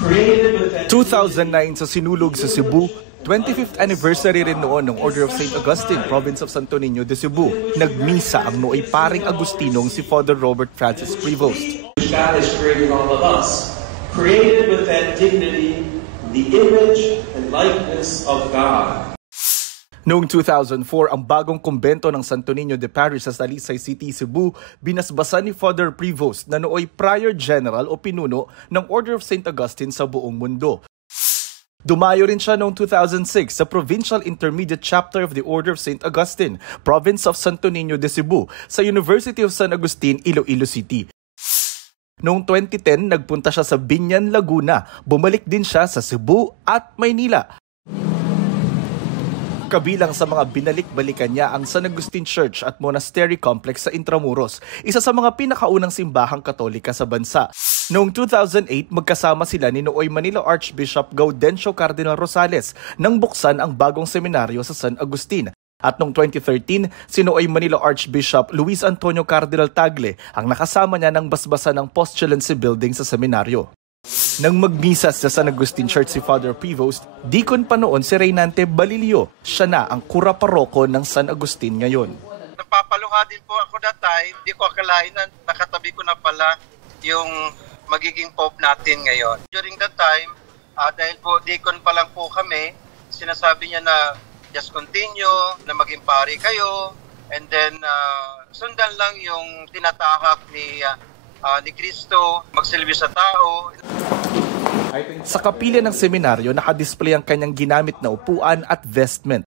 2009 sa sinulog sa Cebu, 25th anniversary rin noon ng Order of St. Augustine, Province of Santo Niño de Cebu. Nagmisa ang nooy paring Agustinong si Father Robert Francis Prevost. God has created all of us, created with that dignity, the image and likeness of God. Noong 2004, ang bagong kumbento ng Santo Niño de Paris sa Talisay City, Cebu, binasbasan ni Father Prevost na nooy Prior General o pinuno ng Order of St. Augustine sa buong mundo. Dumayo rin siya noong 2006 sa Provincial Intermediate Chapter of the Order of St. Augustine, Province of Santo Niño de Cebu, sa University of San Agustin, Iloilo City. Noong 2010, nagpunta siya sa Binyan, Laguna. Bumalik din siya sa Cebu at Maynila. Kabilang sa mga binalik-balikan niya ang San Agustin Church at Monastery Complex sa Intramuros, isa sa mga pinakaunang simbahang Katolika sa bansa. Noong 2008, magkasama sila ni nooy Manila Archbishop Gaudencio Cardinal Rosales nang buksan ang bagong seminaryo sa San Agustin. At noong 2013, si nooy Manila Archbishop Luis Antonio Cardinal Tagle ang nakasama niya ng basbasan ng Postulancy Building sa seminaryo. Nang magmisa sa San Agustin Church si Father Prevost, dikon pa noon si Reynante Balilio. Siya na ang kura paroko ng San Agustin ngayon. Napapaluha din po ako that time. Di ko akalain na nakatabi ko na pala yung magiging Pope natin ngayon. During that time, dahil po dikon pa lang po kami, sinasabi niya na just continue, na maging pari kayo, and then sundan lang yung tinatahak ni Cristo, magsilbi sa tao. Sa kapila ng seminaryo, nakadisplay ang kanyang ginamit na upuan at vestment.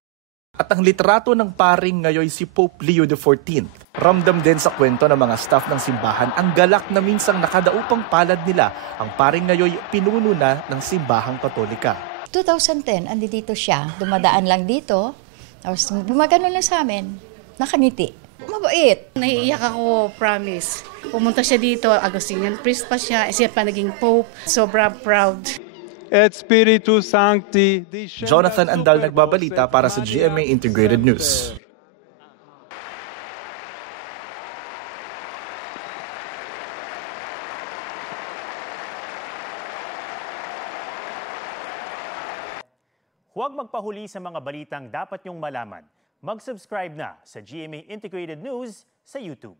At ang litrato ng paring ngayon si Pope Leo XIV. Ramdam din sa kwento ng mga staff ng simbahan ang galak na minsang nakadaupang palad nila. Ang paring ngayon pinuno na ng simbahang Katolika. 2010, andito siya. Dumadaan lang dito. Tapos gumagano lang sa amin. Nakangiti. Mabait. Naiiyak ako, promise. Pumunta siya dito, Agustinian priest pa siya. Siya pa naging Pope. Sobrang proud. Et Spiritus Sancti. Jonathan Andal nagbabalita para sa GMA Integrated News. Huwag magpahuli sa mga balitang dapat niyong malaman. Mag-subscribe na sa GMA Integrated News sa YouTube.